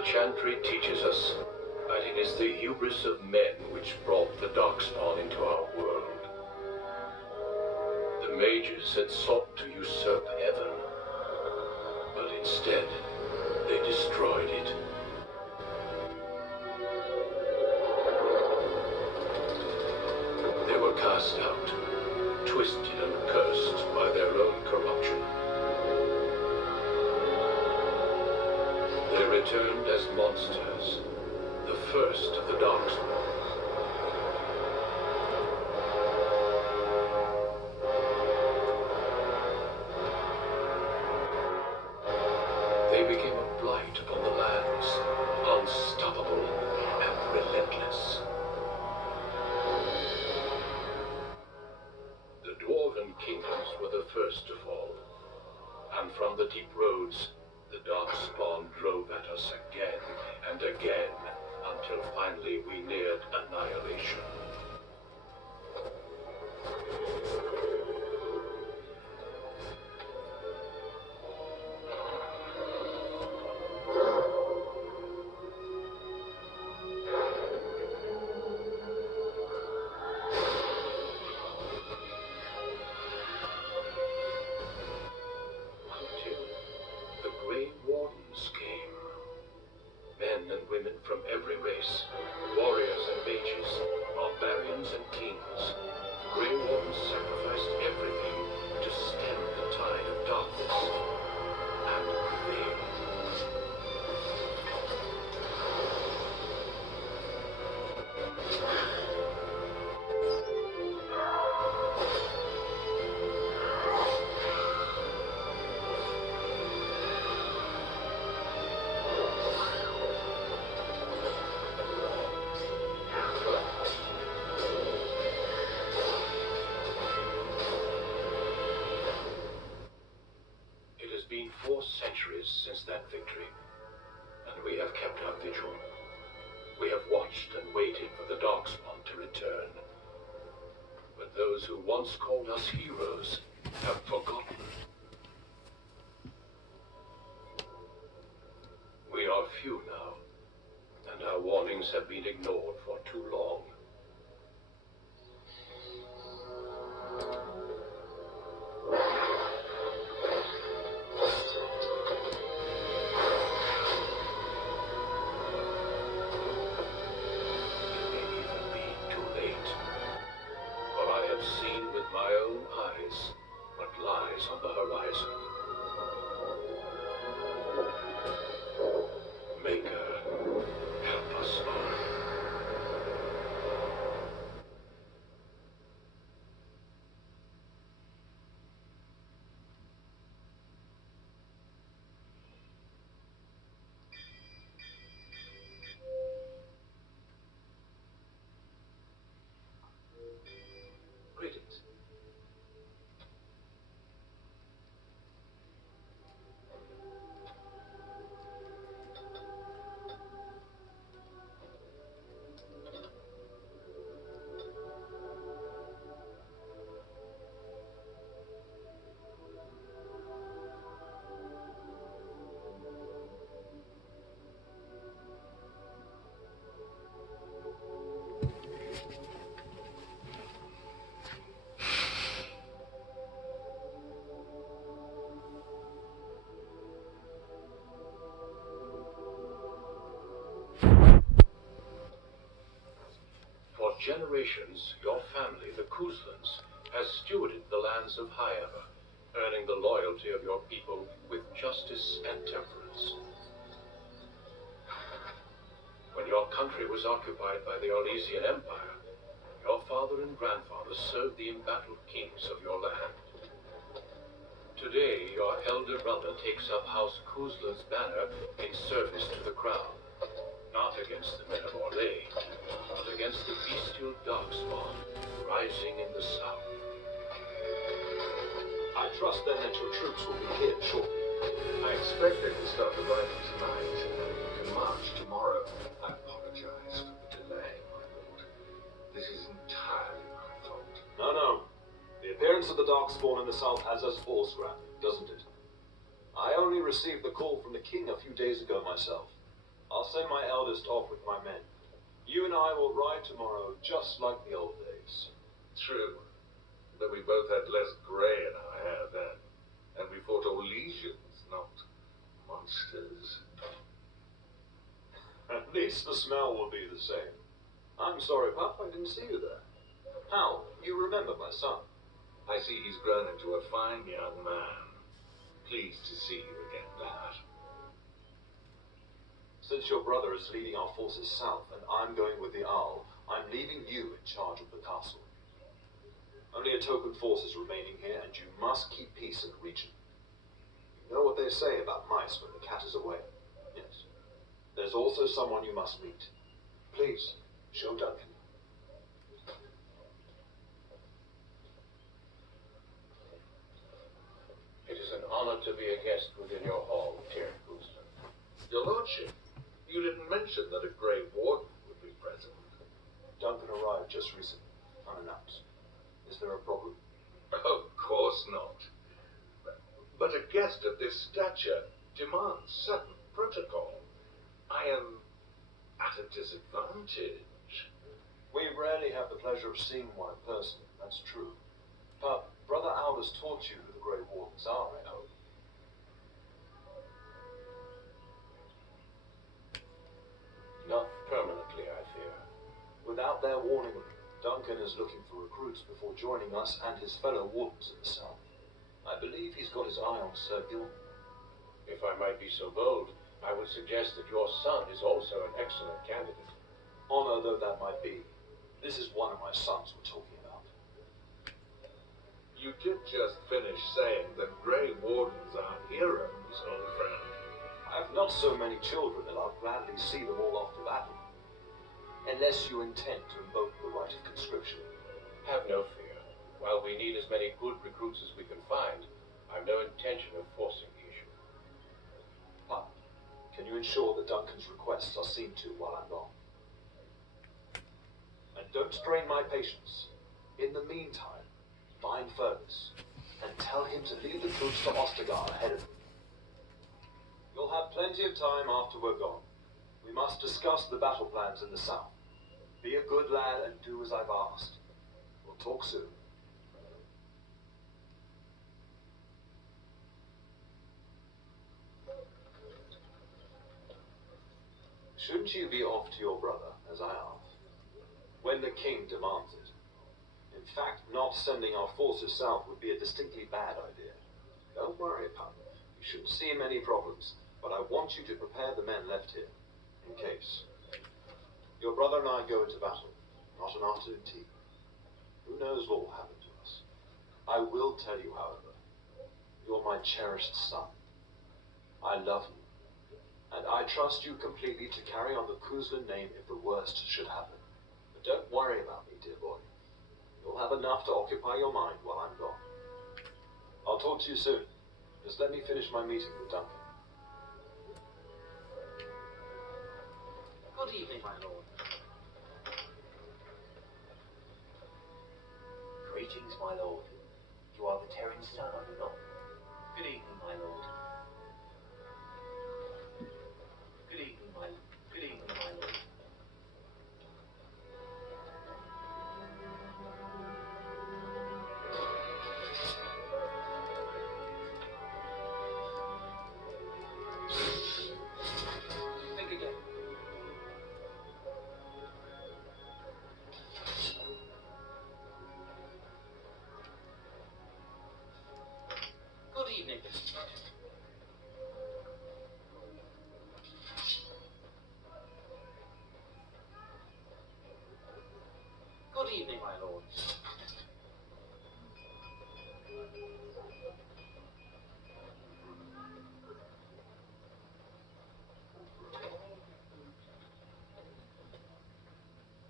The Chantry teaches us that it is the hubris of men which brought the Darkspawn into our world. The mages had sought to usurp heaven, but instead they destroyed it. They were cast out, twisted and cursed by their own corruption. They returned as monsters, the first of the Darkspawn. They became a blight upon the lands, unstoppable and relentless. The Dwarven kingdoms were the first to fall, and from the deep roads, the Darkspawn drove at us again and again, until finally we neared annihilation. Until the Grey Wardens came. Men and women from every race, warriors and mages, barbarians and kings. Grey Wardens sacrificed everything to stem the tide of darkness and prevail. It has been 4 centuries since that victory, and we have kept our vigil. We have watched and waited for the Darkspawn to return. But those who once called us heroes have forgotten. We are few now, and our warnings have been ignored for too long. It may even be too late, for I have seen with my own eyes what lies on the horizon. Maker, help us all. Greetings. For generations, your family, the Kuzlans, has stewarded the lands of Highever, earning the loyalty of your people with justice and temperance. When your country was occupied by the Orlesian Empire, your father and grandfather served the embattled kings of your land. Today, your elder brother takes up House Kuzlan's banner in service to the crown. Not against the men of Orlais, but against the bestial Darkspawn rising in the south. I trust then that your troops will be here shortly. I expect they will start arriving tonight, and then we can march tomorrow. I apologize for the delay, my lord. This is entirely my fault. No. The appearance of the Darkspawn in the south has us all scrapped, doesn't it? I only received the call from the king a few days ago myself. I'll send my eldest off with my men. You and I will ride tomorrow just like the old days. True. But we both had less grey in our hair then. And we fought all legions, not monsters. At least the smell will be the same. I'm sorry, Pup, I didn't see you there. Hal, you remember my son? I see he's grown into a fine young man. Pleased to see you again, lad. Since your brother is leading our forces south and I'm going with the Owl, I'm leaving you in charge of the castle. Only a token force is remaining here, and you must keep peace in the region. You know what they say about mice when the cat is away? Yes. There's also someone you must meet. Please, show Duncan. It is an honor to be a guest within your hall, Tyrion Houston. Your lordship, you didn't mention that a Grey Warden would be present. Duncan arrived just recently, unannounced. Is there a problem? Of course not. But a guest of this stature demands certain protocol. I am at a disadvantage. We rarely have the pleasure of seeing one in person, that's true. But Brother Aldous taught you who the Grey Wardens are, I hope. Not permanently, I fear. Without their warning, Duncan is looking for recruits before joining us and his fellow wardens in the south. I believe he's got his eye on Sir Gilman. If I might be so bold, I would suggest that your son is also an excellent candidate. Honor though that might be, this is one of my sons we're talking about. You did just finish saying that Grey Wardens are heroes, old friend. I've not so many children that I'll gladly see them all off to battle. Unless you intend to invoke the right of conscription. Have no fear. While we need as many good recruits as we can find, I've no intention of forcing the issue. Pup, can you ensure that Duncan's requests are seen to while I'm gone? And don't strain my patience. In the meantime, find Fergus, and tell him to lead the troops to Ostagar ahead of him. You'll have plenty of time after we're gone. We must discuss the battle plans in the south. Be a good lad and do as I've asked. We'll talk soon. Shouldn't you be off to your brother, as I asked? When the king demands it. In fact, not sending our forces south would be a distinctly bad idea. Don't worry, Pup. You shouldn't see many problems, but I want you to prepare the men left here. In case. Your brother and I go into battle, not an afternoon tea. Who knows what will happen to us? I will tell you, however, you're my cherished son. I love you, and I trust you completely to carry on the Kuzlin name if the worst should happen. But don't worry about me, dear boy. You'll have enough to occupy your mind while I'm gone. I'll talk to you soon. Just let me finish my meeting with Duncan. Good evening, my lord. Greetings, my lord. You are the Terran's son, are you not? Good evening, my lord. Good evening, my lord. Think again. Good evening. Good evening, my lord.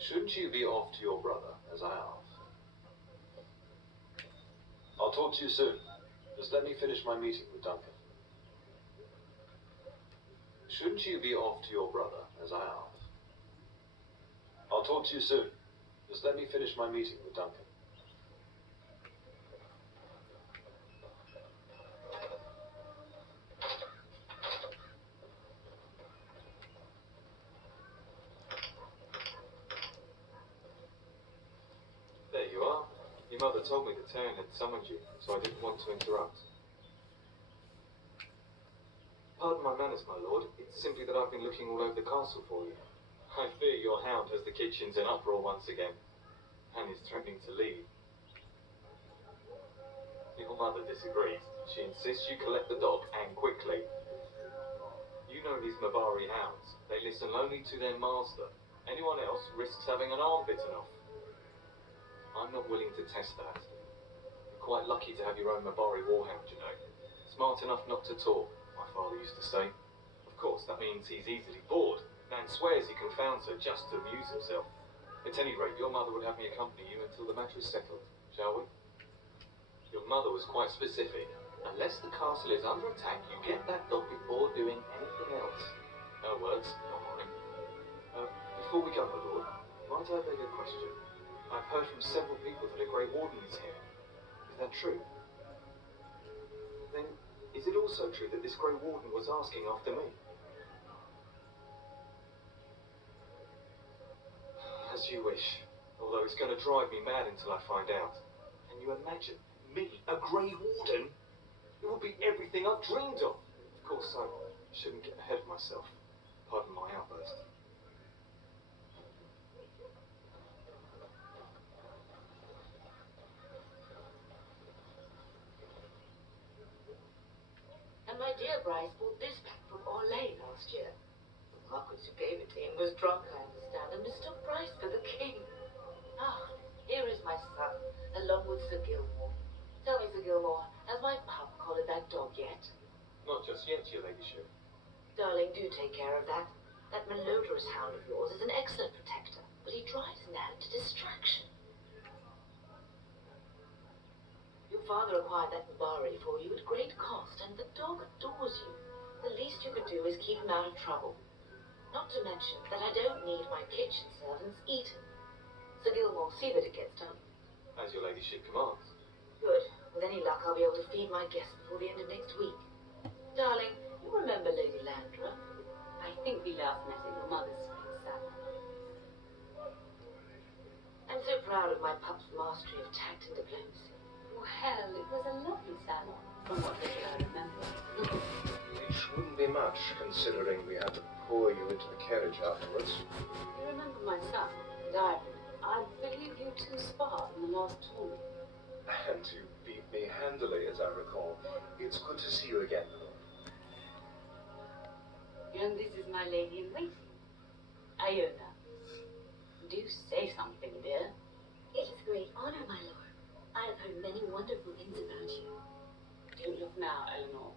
Shouldn't you be off to your brother, as I asked? I'll talk to you soon. Just let me finish my meeting with Duncan. Shouldn't you be off to your brother, as I asked? I'll talk to you soon. Just let me finish my meeting with Duncan. Your mother told me that Taryn had summoned you, so I didn't want to interrupt. Pardon my manners, my lord. It's simply that I've been looking all over the castle for you. I fear your hound has the kitchens in uproar once again, and is threatening to leave. Your mother disagrees. She insists you collect the dog, and quickly. You know these Mabari hounds. They listen only to their master. Anyone else risks having an arm bitten off. I'm not willing to test that. You're quite lucky to have your own Mabari warhound, you know. Smart enough not to talk, my father used to say. Of course, that means he's easily bored. Man swears he confounds her just to amuse himself. At any rate, your mother would have me accompany you until the matter is settled, shall we? Your mother was quite specific. Unless the castle is under attack, you get that dog before doing anything else. Her words, not mine. Before we go, my lord, might I beg a question? I've heard from several people that a Grey Warden is here. Is that true? Then, is it also true that this Grey Warden was asking after me? As you wish. Although it's going to drive me mad until I find out. Can you imagine? Me, a Grey Warden? It would be everything I've dreamed of. Of course, I shouldn't get ahead of myself. Pardon my outburst. And my dear Bryce bought this back from Orlais last year. The Marquis who gave it to him was drunk, I understand, and mistook Bryce for the king. Ah, here is my son, along with Sir Gilmore. Tell me, Sir Gilmore, has my pup collared that dog yet? Not just yet, your ladyship. Darling, do take care of that. That malodorous hound of yours is an excellent protector, but he drives Nan to distraction. Your father acquired that Mabari for you at great cost, and the dog adores you. The least you could do is keep him out of trouble. Not to mention that I don't need my kitchen servants eaten. Sir Gilmore, see that it gets done. As your ladyship commands. Good. With any luck, I'll be able to feed my guests before the end of next week. Darling, you remember Lady Landra? I think we last met at your mother's spring salon. I'm so proud of my pup's mastery of tact and diplomacy. Well, it was a lovely salon, from what little I remember. Which wouldn't be much, considering we had to pour you into the carriage afterwards. You remember my son, Diamond? I believe you two sparred in the last tournament. And you beat me handily, as I recall. It's good to see you again, Lord. And this is my lady-in-waiting, Iona. Do say something, dear. It is a great honor, my lord. I have heard many wonderful things about you. Don't look now, Eleanor.